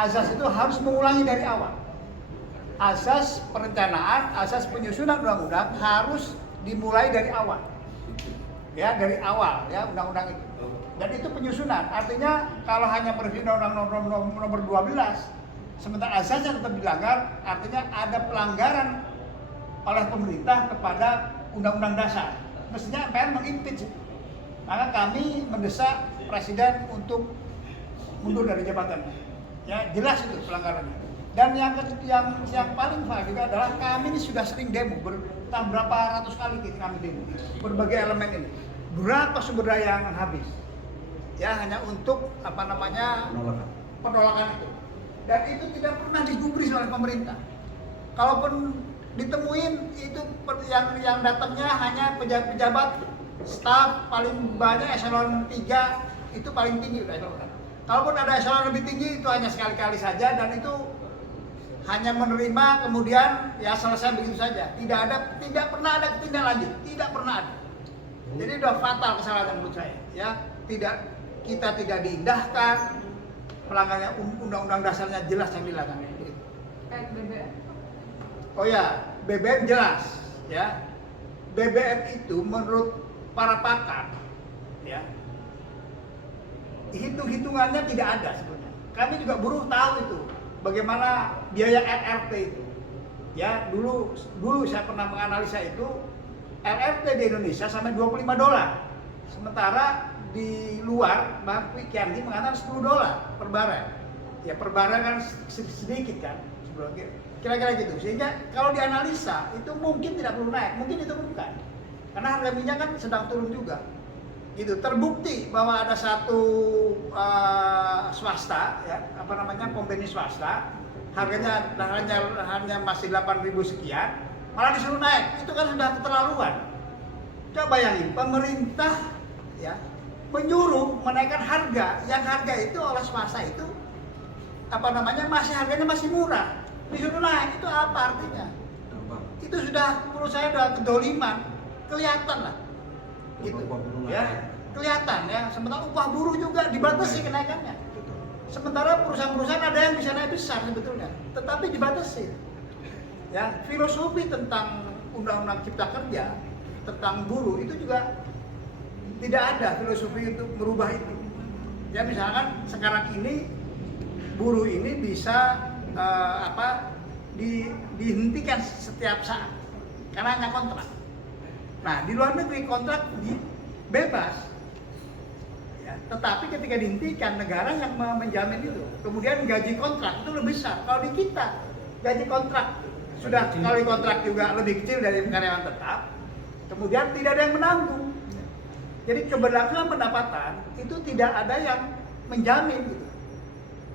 Azas itu harus mengulangi dari awal. Asas perencanaan, asas penyusunan undang-undang harus dimulai dari awal. Ya, dari awal ya undang-undang itu. Dan itu penyusunan. Artinya kalau hanya mereview undang-undang nomor 12 sementara asasnya tetap dilanggar, artinya ada pelanggaran oleh pemerintah kepada undang-undang dasar. Mestinya MPR mengimpeach. Maka kami mendesak Presiden untuk mundur dari jabatannya. Ya, jelas itu pelanggarannya. Dan yang paling valid adalah kami ini sudah sering demo, berapa ratus kali kami demo, berbagai elemen ini. Berapa sumber daya yang habis? Ya, hanya untuk penolakan itu. Dan itu tidak pernah digubris oleh pemerintah. Kalaupun ditemuin itu yang datangnya hanya pejabat staf paling banyak eselon 3 itu paling tinggi udah eselon. Kalaupun ada eselon lebih tinggi itu hanya sekali-kali saja dan itu hanya menerima kemudian ya selesai begitu saja. Tidak pernah ada tindak lanjut, tidak pernah ada. Jadi udah fatal kesalahan menurut saya. Ya, kita tidak diindahkan, pelanggarannya undang-undang dasarnya jelas yang dilanggar. BBM. Oh ya, BBM jelas, ya. BBM itu menurut para pakar, ya, hitung-hitungannya tidak ada sebenarnya. Kami juga buruh tahu itu, bagaimana biaya LRT itu. Ya, dulu saya pernah menganalisa itu, LRT di Indonesia sampai $25. Sementara di luar, Bang Kiandi mengatakan $10 per barel. Ya, per barel kan sedikit kan, kira-kira gitu. Sehingga kalau dianalisa itu mungkin tidak perlu naik, mungkin diturunkan. Karena harga minyak kan sedang turun juga. Gitu. Terbukti bahwa ada satu swasta, ya, company swasta, harganya hanya masih 8.000 sekian, malah disuruh naik. Itu kan sudah keterlaluan. Coba bayangin, pemerintah ya menyuruh menaikkan harga, yang harga itu oleh swasta itu harganya masih murah, disuruh naik. Itu apa artinya? Itu sudah menurut saya sudah kedoliman, kelihatan lah, gitu ya, kelihatan ya. Sementara upah buruh juga dibatasi kenaikannya. Sementara perusahaan-perusahaan ada yang bisa naik besar sebetulnya, tetapi dibatasi. Ya, filosofi tentang undang-undang cipta kerja, tentang buruh itu juga tidak ada filosofi untuk merubah itu. Ya, misalkan sekarang ini buruh ini bisa dihentikan setiap saat karena hanya kontrak. Nah, di luar negeri kontrak bebas. Ya, tetapi ketika dihentikan negara yang menjamin itu. Kemudian gaji kontrak itu lebih besar. Kalau di kita gaji kontrak sudah kali kontrak juga lebih kecil dari karyawan tetap. Kemudian tidak ada yang menanggung. Jadi keberlangsungan pendapatan itu tidak ada yang menjamin gitu.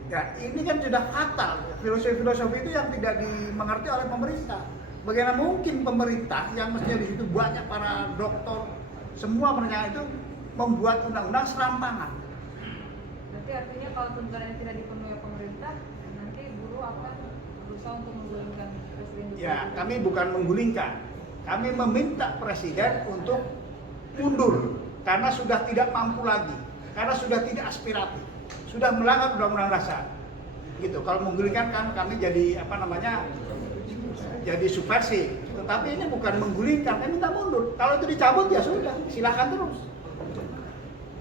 Ya, ini kan sudah fatal. Filosofi itu yang tidak dimengerti oleh pemerintah. Bagaimana mungkin pemerintah yang mestinya di situ banyak para dokter, semua perencanaan itu membuat undang-undang serampangan. Berarti artinya kalau tuntutannya tidak dipenuhi oleh pemerintah, nanti buruh akan berusaha untuk menggulingkan presiden. Ya, kami bukan menggulingkan. Kami meminta presiden untuk mundur karena sudah tidak mampu lagi, karena sudah tidak aspiratif, sudah melanggar undang-undang dasar. Gitu. Kalau menggulingkan kan kami jadi jadi subversif. Tetapi ini bukan menggulingkan, kami minta mundur. Kalau itu dicabut ya sudah, silakan terus.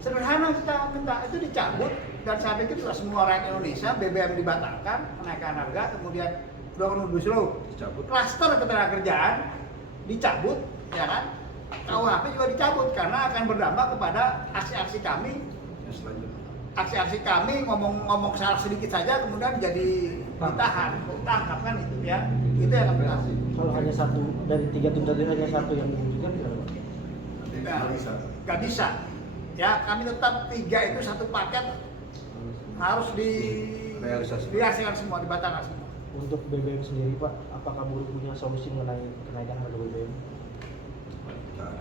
Sederhana kita minta itu dicabut dan saya pikir juga semua rakyat Indonesia BBM dibatalkan, kenaikan harga, kemudian Omnibus Law dicabut, klaster ketenagakerjaan dicabut, ya kan? KUHP juga dicabut karena akan berdampak kepada aksi-aksi kami. Aksi-aksi kami ngomong salah sedikit saja kemudian jadi ditahan, tangkap kan itu ya. Itu yang kami kasih. Kalau hanya satu dari 3 tuntutan hanya satu yang diwujudkan nggak bisa. Ya, kami tetap 3 itu satu paket harus direalisasikan semua, dibatalkan semua. Untuk BBM sendiri Pak, apakah buruh punya solusi mengenai kenaikan harga BBM?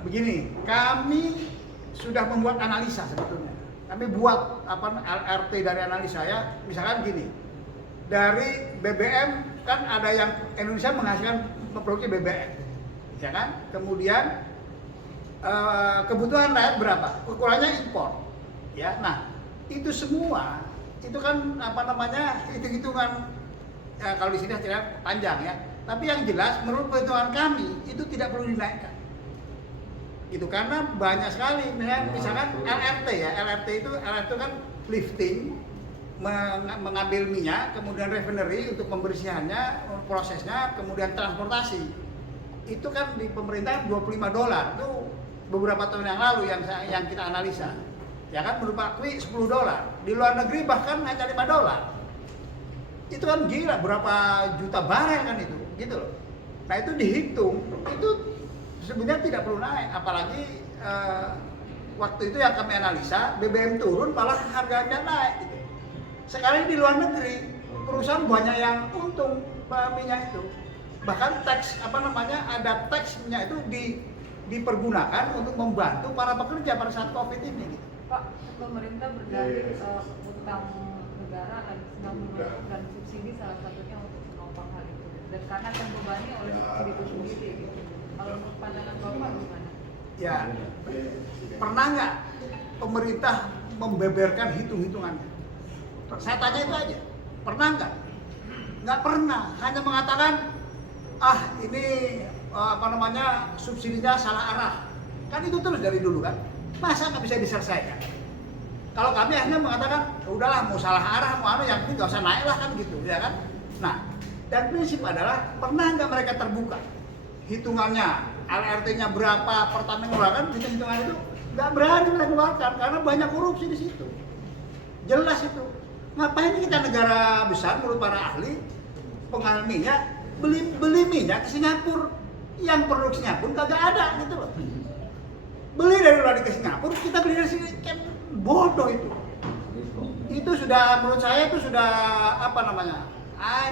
Begini, kami sudah membuat analisa sebetulnya. Kami buat LRT dari analisa ya, misalkan gini, dari BBM kan ada yang Indonesia menghasilkan memproduksi BBM, ya kan? Kemudian kebutuhan rakyat berapa? Ukurannya impor, ya. Nah, itu semua itu kan apa namanya hitung-hitungan ya, kalau di sini tidak panjang ya. Tapi yang jelas menurut perhitungan kami itu tidak perlu dinaikkan. Itu karena banyak sekali misalkan LRT ya, LRT itu kan lifting, mengambil minyak, kemudian refinery untuk pembersihannya, prosesnya, kemudian transportasi. Itu kan di pemerintah $25 itu beberapa tahun yang lalu yang kita analisa. Ya kan menurut Pak Kwi $10. Di luar negeri bahkan hanya $5. Itu kan gila, berapa juta barel kan itu, gitu loh. Nah itu dihitung, itu sebenarnya tidak perlu naik, apalagi waktu itu yang kami analisa BBM turun malah harganya naik gitu. Sekarang di luar negeri perusahaan banyak yang untung minyak itu, bahkan tax ada tax minyak itu dipergunakan untuk membantu para pekerja pada saat COVID ini gitu. Pak, pemerintah berdalih utang negara sedang memberikan subsidi salah satunya untuk menopang hal itu, dan karena terbebani oleh subsidi itu sendiri gitu. Kalau menurut pandangan Bapak gimana? Ya, pernah nggak pemerintah membeberkan hitung-hitungannya? Saya tanya itu aja, pernah nggak? Nggak pernah, hanya mengatakan ini subsidinya salah arah. Kan itu terus dari dulu kan, masa nggak bisa diselesaikan? Kalau kami akhirnya mengatakan, udahlah mau salah arah, mau yang penting nggak usah naik lah kan gitu, ya kan? Nah, dan prinsip adalah pernah nggak mereka terbuka hitungannya, LRT-nya berapa, Pertamina mengeluarkan hitung-hitungan itu nggak berani mereka keluarkan karena banyak korupsi di situ. Jelas itu. Ngapain kita negara besar menurut para ahli penghasil minyak beli minyak ke Singapura, yang produksinya pun kagak ada gitu loh. Beli dari luar ke Singapura, kita beli dari sini, kan bodoh itu. Itu sudah menurut saya itu sudah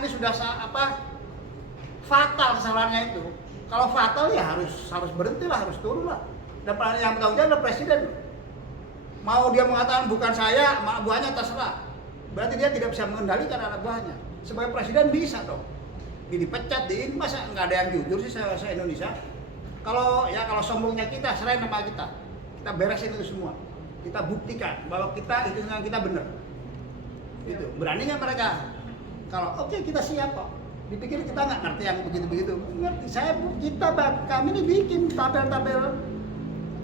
ini sudah fatal kesalahannya itu. Kalau fatal ya harus berhenti lah, harus turun lah. Dan yang bertanggung jawab adalah presiden. Mau dia mengatakan bukan saya, anak buahnya terserah. Berarti dia tidak bisa mengendalikan anak buahnya. Sebagai presiden bisa dong. Dipecat, masa nggak ada yang jujur sih se-Indonesia. Kalau sombongnya kita, selain nama kita beresin itu semua. Kita buktikan bahwa hitungan kita benar. Gitu. Berani nggak mereka? Kalau oke, kita siap kok. Dipikir kita nggak ngerti yang begitu-begitu. Ngerti, kami ini bikin tabel-tabel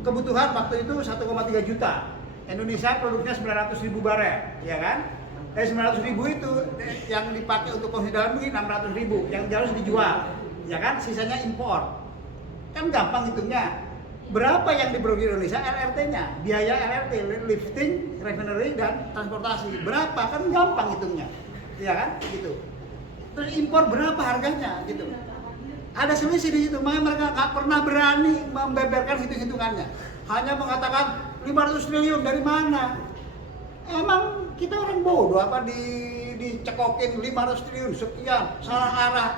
kebutuhan waktu itu 1,3 juta. Indonesia produknya 900.000 barel, ya kan? Dari 900.000 itu yang dipakai untuk konsumsi dalam negeri 600.000, yang harus dijual, ya kan? Sisanya impor. Kan gampang hitungnya. Berapa yang diproduksi Indonesia LRT-nya? Biaya LRT, lifting, refinery dan transportasi. Berapa? Kan gampang hitungnya, ya kan? Gitu. Terus impor berapa harganya gitu. Ada selisih di situ, makanya mereka nggak pernah berani membeberkan hitung-hitungannya. Hanya mengatakan 500 triliun dari mana? Emang kita orang bodoh apa dicekokin 500 triliun sekian, salah arah.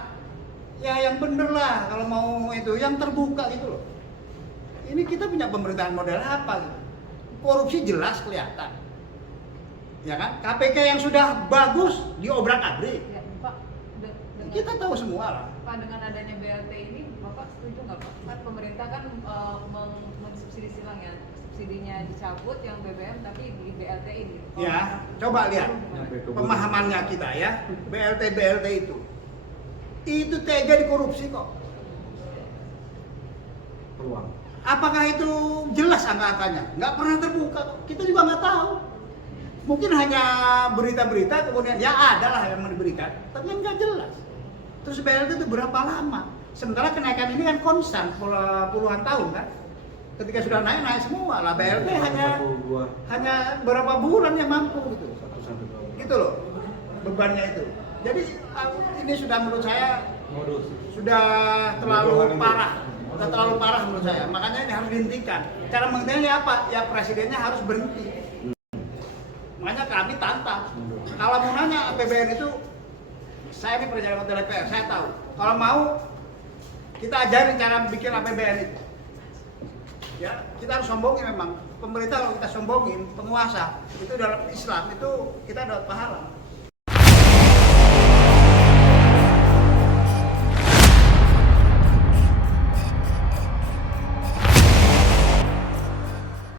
Ya yang bener lah kalau mau itu, yang terbuka gitu loh. Ini kita punya pemerintahan model apa gitu. Korupsi jelas kelihatan. Ya kan? KPK yang sudah bagus diobrak-abrik. Ya, Pak, kita tahu semua lah. Pak, dengan adanya BLT ini, Bapak setuju nggak Pak? Kan pemerintah kan mensubsidi silang ya, subsidinya dicabut yang BBM tapi di BLT ini. Ya, coba lihat pemahamannya kita ya, BLT itu tega dikorupsi kok. Peluang. Apakah itu jelas angka-angkanya? Nggak pernah terbuka, kita juga nggak tahu. Mungkin hanya berita-berita kemudian ya ada lah yang diberikan, tapi kan nggak jelas. Terus BLT itu berapa lama? Sementara kenaikan ini kan konstan puluhan tahun kan. Ketika sudah naik semua lah. BLT hanya berapa bulan yang mampu gitu. Gitu loh bebannya itu. Jadi ini sudah menurut saya sudah terlalu parah. Sudah terlalu parah menurut saya. Makanya ini harus dihentikan. Cara menghentikannya apa? Ya presidennya harus berhenti. Makanya kami tantang. Kalau mau nanya APBN itu, saya ini pejabat DPR, saya tahu. Kalau mau, kita ajarin cara bikin APBN itu. Ya, kita harus sombongin memang. Pemerintah kalau kita sombongin, penguasa, itu dalam Islam itu kita dapat pahala.